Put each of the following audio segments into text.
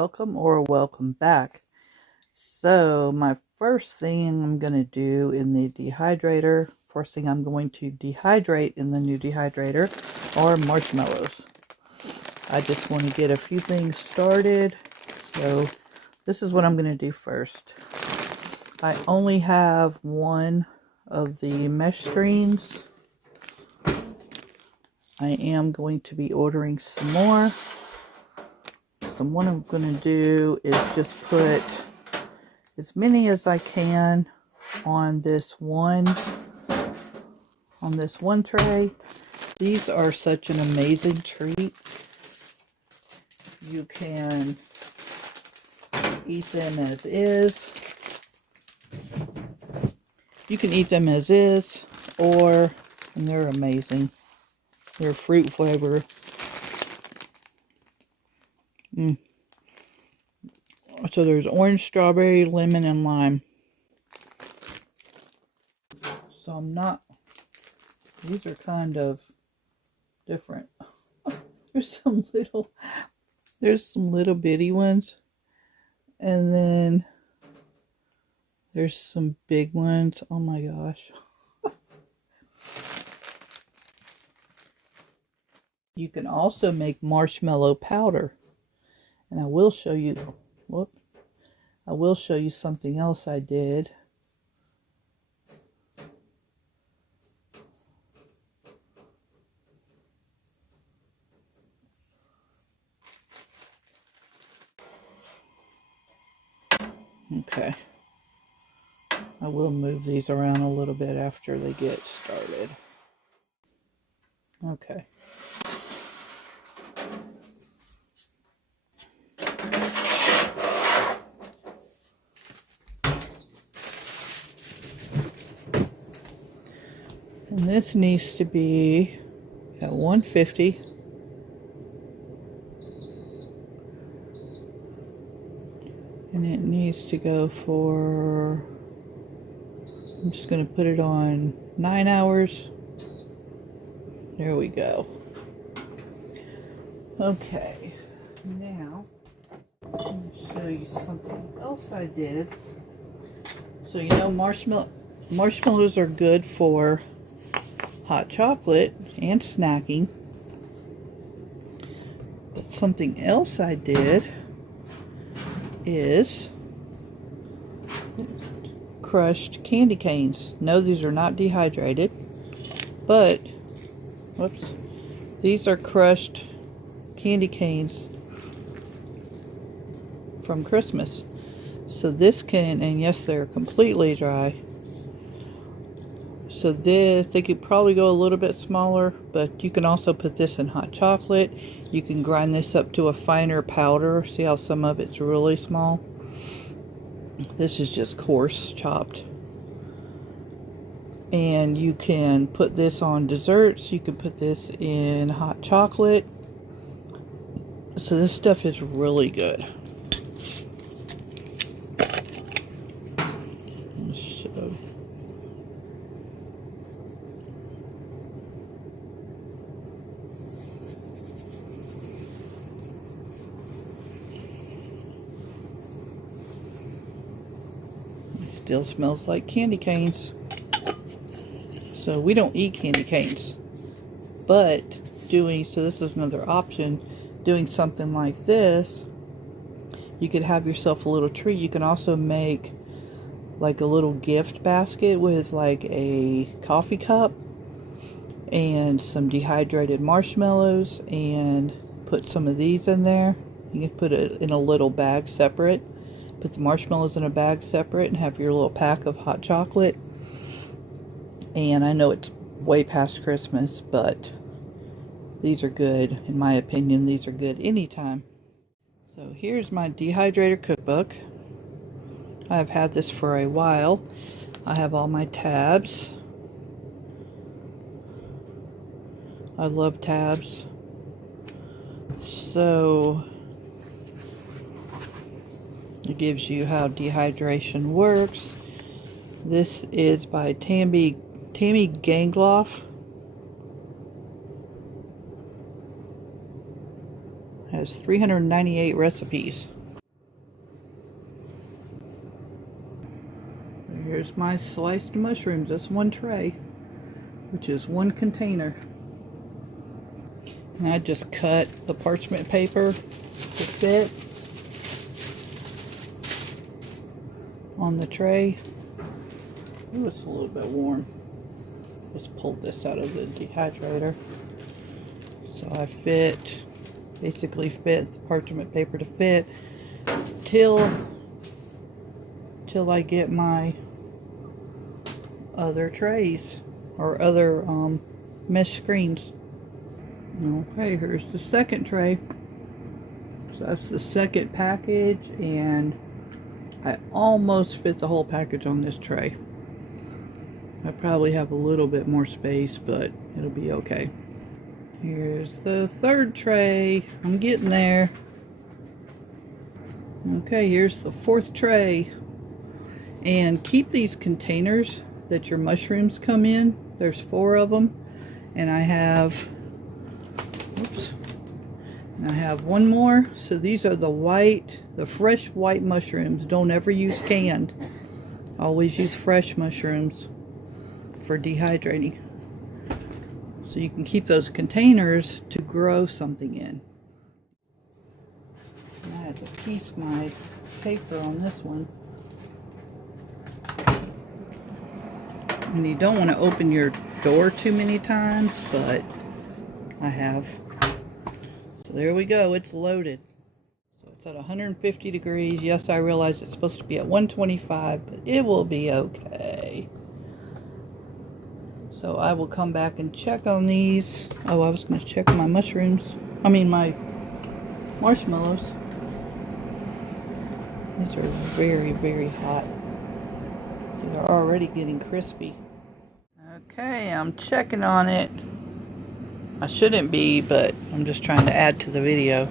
welcome or welcome back. So my first thing I'm going to do in the dehydrator, first thing I'm going to dehydrate in the new dehydrator are marshmallows. I just want to get a few things started. So this is what I'm going to do first. I only have one of the mesh screens. I am going to be ordering some more. So what I'm going to do is just put as many as I can on this one tray. These are such an amazing treat. You can eat them as is. You can eat them as is, and they're amazing. They're fruit flavor. So there's orange, strawberry, lemon, and lime. So these are kind of different. There's some little bitty ones. And then there's some big ones. Oh my gosh. You can also make marshmallow powder. And I will show you, something else I did. Okay. I will move these around a little bit after they get started. Okay. And this needs to be at 150. And it needs to go for, I'm just going to put it on 9 hours. There we go. Okay, now I'm going to show you something else I did. So you know marshmallows are good for hot chocolate and snacking. But something else I did is crushed candy canes. No, these are not dehydrated, but these are crushed candy canes from Christmas. So this can, and yes, they're completely dry. So they could probably go a little bit smaller, but you can also put this in hot chocolate. You can grind this up to a finer powder. See how some of it's really small? This is just coarse chopped. And you can put this on desserts. You can put this in hot chocolate. So this stuff is really good. Still smells like candy canes. So we don't eat candy canes, but so this is another option, doing something like this, you could have yourself a little treat. You can also make like a little gift basket with like a coffee cup and some dehydrated marshmallows, and put some of these in there. You can put it in a little bag separate. Put the marshmallows in a bag separate and have your little pack of hot chocolate. And I know it's way past Christmas, but these are good. In my opinion, these are good anytime. So here's my dehydrator cookbook. I've had this for a while. I have all my tabs. I love tabs. So it gives you how dehydration works. This is by Tammy Gangloff. Has 398 recipes. There's my sliced mushrooms. That's one tray, which is one container. And I just cut the parchment paper to fit on the tray. Ooh, it's a little bit warm. Just pulled this out of the dehydrator. So I basically fit the parchment paper to fit till I get my other trays or other mesh screens. Okay, here's the second tray. So that's the second package, and I almost fit the whole package on this tray. I probably have a little bit more space, but it'll be okay. Here's the third tray. I'm getting there. Okay, here's the fourth tray. And keep these containers that your mushrooms come in. There's 4 of them. And I have, oops. And I have one more. So these are the fresh white mushrooms. Don't ever use canned. Always use fresh mushrooms for dehydrating. So you can keep those containers to grow something in. And I had to piece my paper on this one. And you don't want to open your door too many times, but I have. So there we go, it's loaded. So it's at 150 degrees. Yes, I realize it's supposed to be at 125, but it will be okay. So I will come back and check on these. Oh, I was going to check on my mushrooms. My marshmallows. These are very, very hot. They're already getting crispy. Okay, I'm checking on it. I shouldn't be, but I'm just trying to add to the video.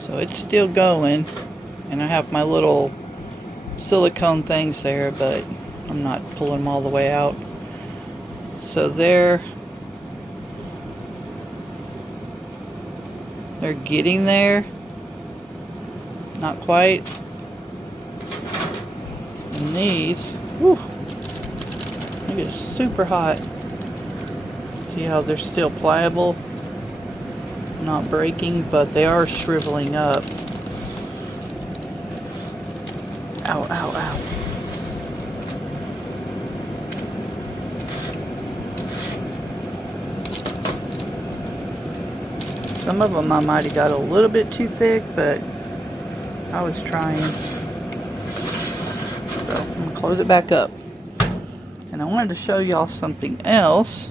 So it's still going. And I have my little silicone things there, but I'm not pulling them all the way out. So they're getting there. Not quite. And these, whew, it is super hot. See how they're still pliable? Not breaking, but they are shriveling up. Ow, ow, ow. Some of them I might have got a little bit too thick, but I was trying. So I'm going to close it back up. And I wanted to show y'all something else.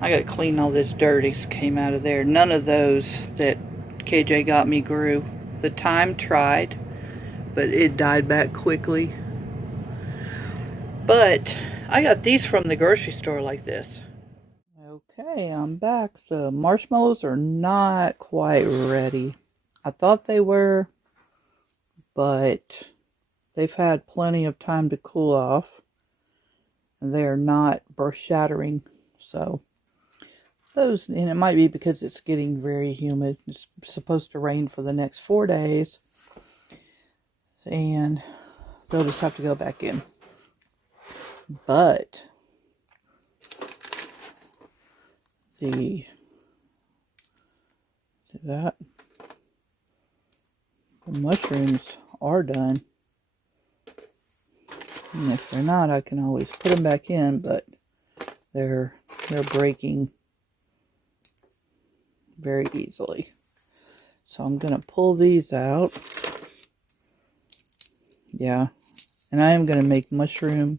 I got to clean all this dirt that came out of there. None of those that KJ got me grew. The thyme tried, but it died back quickly. But I got these from the grocery store like this. Okay, I'm back. The marshmallows are not quite ready. I thought they were, but they've had plenty of time to cool off. And they're not burst shattering. So those, and it might be because it's getting very humid. It's supposed to rain for the next 4 days. And they'll just have to go back in. But the mushrooms are done. And if they're not, I can always put them back in, but they're breaking very easily. So I'm going to pull these out. Yeah. And I am going to make mushroom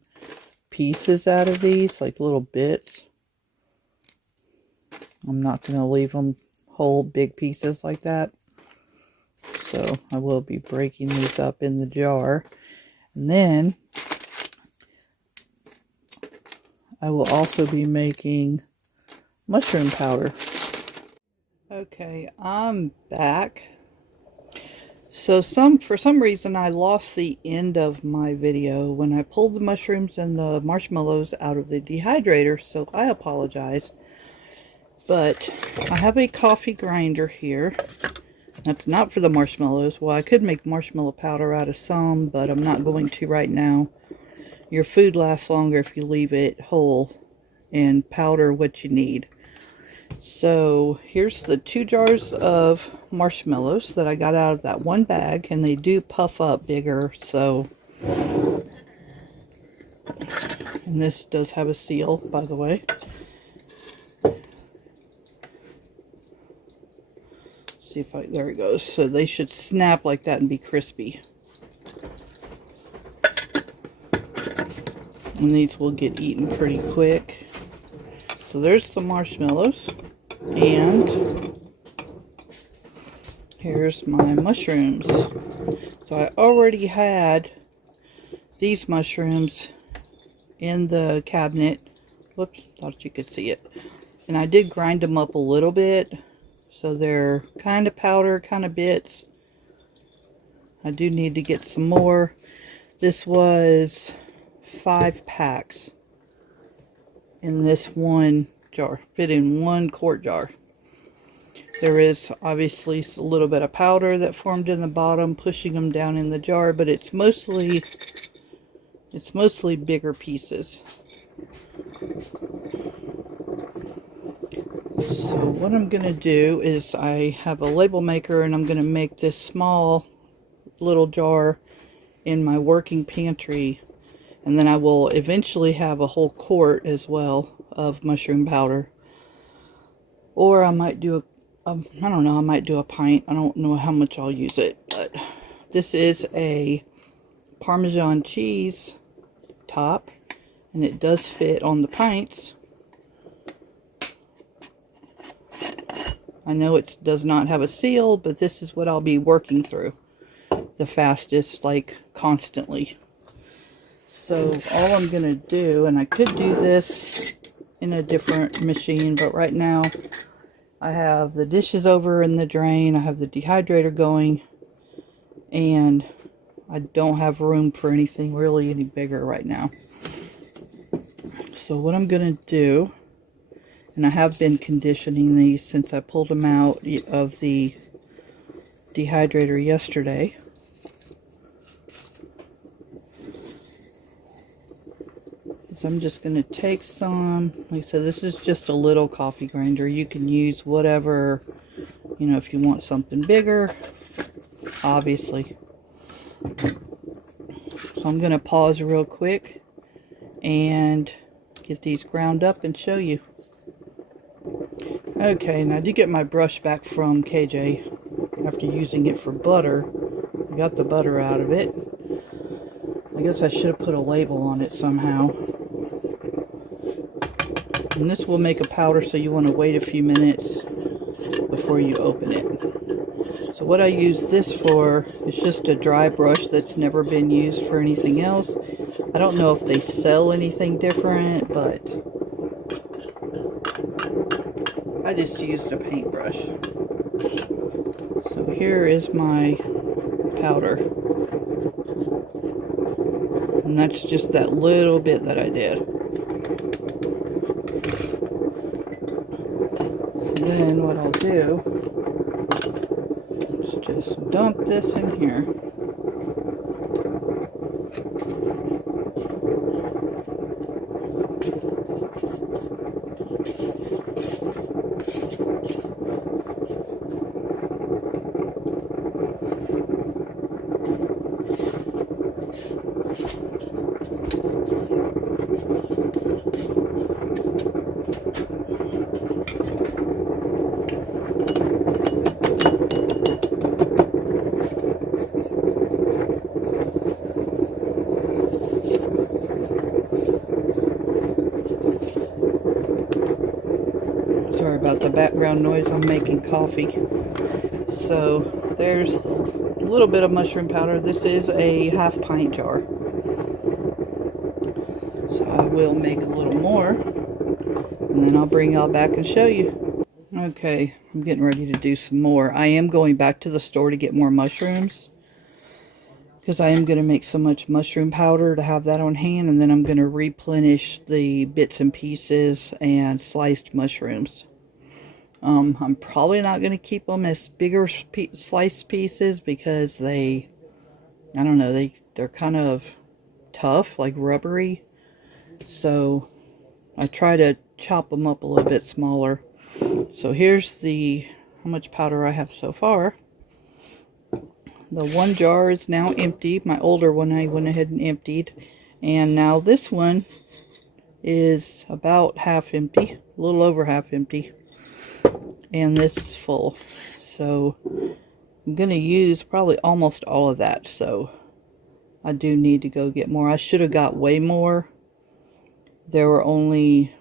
pieces out of these, like little bits. I'm not going to leave them whole big pieces like that. So I will be breaking these up in the jar. And then I will also be making mushroom powder. Okay, I'm back. So for some reason I lost the end of my video when I pulled the mushrooms and the marshmallows out of the dehydrator, so I apologize. But I have a coffee grinder here. That's not for the marshmallows. Well, I could make marshmallow powder out of some, but I'm not going to right now. your food lasts longer if you leave it whole and powder what you need. So here's the 2 jars of marshmallows that I got out of that one bag, and they do puff up bigger. So, and this does have a seal, by the way. See if there it goes. So they should snap like that and be crispy. And these will get eaten pretty quick. So there's the marshmallows. And here's my mushrooms. So I already had these mushrooms in the cabinet. Whoops, thought you could see it. And I did grind them up a little bit. So they're kind of powder, kind of bits. I do need to get some more. This was 5 packs in this one jar, fit in 1 quart jar. There is obviously a little bit of powder that formed in the bottom, pushing them down in the jar, but it's mostly bigger pieces. So what I'm going to do is I have a label maker, and I'm going to make this small little jar in my working pantry, and then I will eventually have a whole quart as well of mushroom powder. Or I might do I don't know, I might do a pint. I don't know how much I'll use it, but this is a Parmesan cheese top, and it does fit on the pints. I know it does not have a seal, but this is what I'll be working through the fastest, like constantly. So all I'm going to do, and I could do this in a different machine, but right now I have the dishes over in the drain, I have the dehydrator going, and I don't have room for anything really any bigger right now. So what I'm going to do, and I have been conditioning these since I pulled them out of the dehydrator yesterday. So I'm just going to take some, like I said, this is just a little coffee grinder. You can use whatever, you know, if you want something bigger, obviously. So I'm going to pause real quick and get these ground up and show you. Okay, now I did get my brush back from KJ after using it for butter. I got the butter out of it. I guess I should have put a label on it somehow. And this will make a powder, so you want to wait a few minutes before you open it. So what I use this for is just a dry brush that's never been used for anything else. I don't know if they sell anything different, but I just used a paintbrush. So here is my powder. And that's just that little bit that I did. So then what I'll do is just dump this in here. Sorry about the background noise, I'm making coffee. So there's a little bit of mushroom powder. This is a half pint jar. So I will make a little more, and then I'll bring y'all back and show you. Okay, I'm getting ready to do some more. I am going back to the store to get more mushrooms, because I am going to make so much mushroom powder to have that on hand, and then I'm going to replenish the bits and pieces and sliced mushrooms. I'm probably not going to keep them as bigger sliced pieces because I don't know, they're kind of tough, like rubbery. So I try to chop them up a little bit smaller. So here's how much powder I have so far. The one jar is now empty. My older one I went ahead and emptied. And now this one is about half empty, a little over half empty. And this is full. So I'm going to use probably almost all of that. So I do need to go get more. I should have got way more. There were only,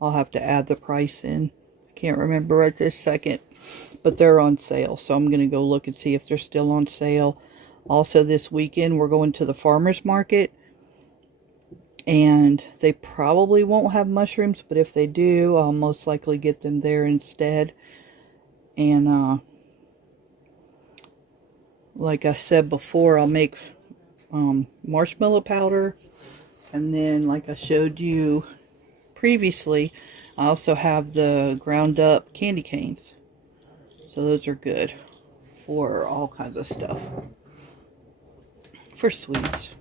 I'll have to add the price in. I can't remember right this second. But they're on sale, so I'm going to go look and see if they're still on sale. Also, this weekend, we're going to the farmer's market. And they probably won't have mushrooms, but if they do, I'll most likely get them there instead. And, like I said before, I'll make marshmallow powder. And then, like I showed you previously, I also have the ground up candy canes. So those are good for all kinds of stuff. For sweets.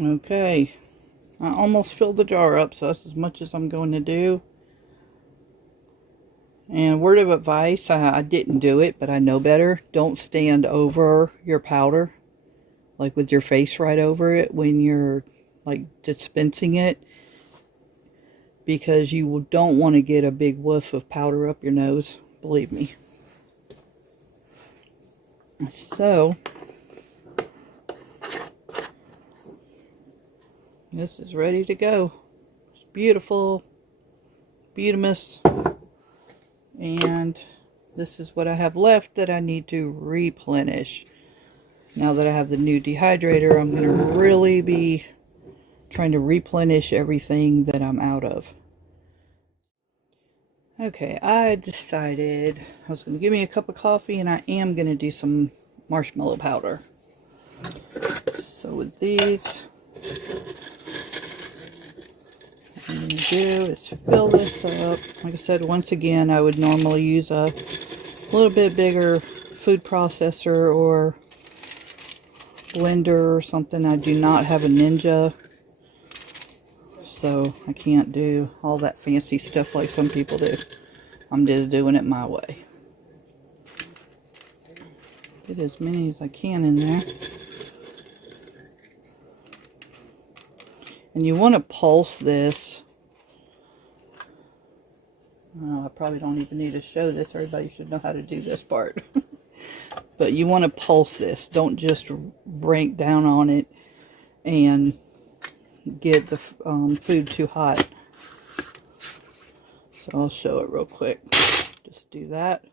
Okay. I almost filled the jar up, so that's as much as I'm going to do. And word of advice, I didn't do it, but I know better. Don't stand over your powder. Like with your face right over it when you're like dispensing it. Because you don't want to get a big whiff of powder up your nose. Believe me. So, this is ready to go. It's beautiful. Beautimous. And this is what I have left that I need to replenish. Now that I have the new dehydrator, I'm going to really be trying to replenish everything that I'm out of. Okay, I decided I was going to give me a cup of coffee, and I am going to do some marshmallow powder. So with these, what I'm going to do is fill this up. Like I said, once again, I would normally use a little bit bigger food processor or blender or something. I do not have a Ninja, so I can't do all that fancy stuff like some people do. I'm just doing it my way. Get as many as I can in there. And you want to pulse this. I probably don't even need to show this. Everybody should know how to do this part. But you want to pulse this. Don't just break down on it and get the food too hot. So I'll show it real quick. Just do that.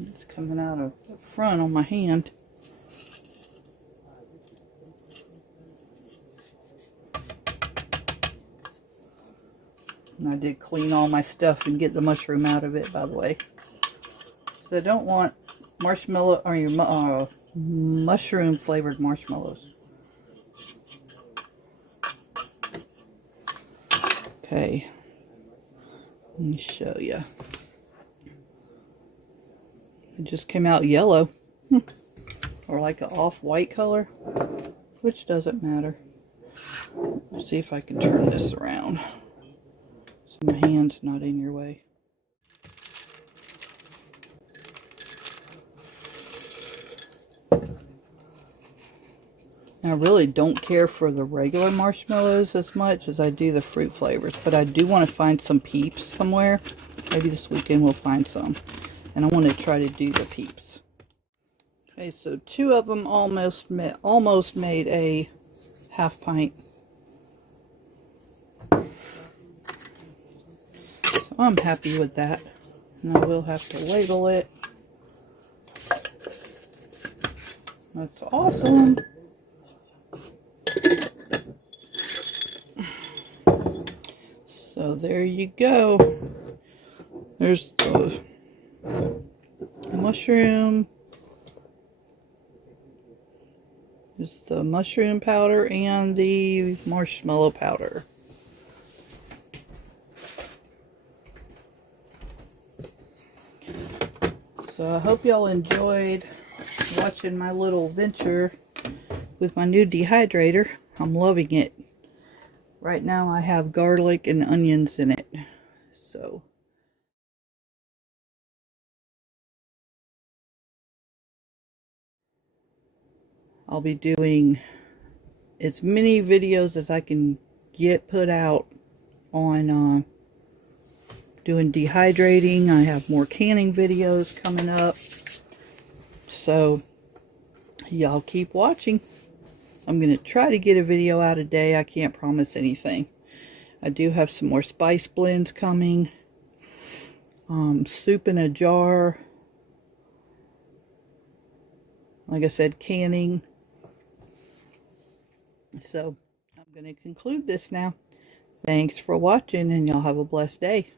It's coming out of the front on my hand. And I did clean all my stuff and get the mushroom out of it, by the way. So I don't want marshmallow or your mushroom flavored marshmallows. Okay, let me show you. It just came out yellow, or like an off-white color, which doesn't matter. Let's see if I can turn this around so my hand's not in your way. I really don't care for the regular marshmallows as much as I do the fruit flavors, but I do want to find some Peeps somewhere. Maybe this weekend we'll find some. And I want to try to do the Peeps. Okay, so 2 of them almost made a half pint. So I'm happy with that. And I will have to label it. That's awesome. So there you go. There's the mushroom. There's the mushroom powder and the marshmallow powder. So I hope y'all enjoyed watching my little venture with my new dehydrator. I'm loving it. Right now I have garlic and onions in it. So I'll be doing as many videos as I can get put out on doing dehydrating. I have more canning videos coming up. So y'all keep watching. I'm going to try to get a video out a day. I can't promise anything. I do have some more spice blends coming. Soup in a jar. Like I said, canning. So I'm going to conclude this now. Thanks for watching, and y'all have a blessed day.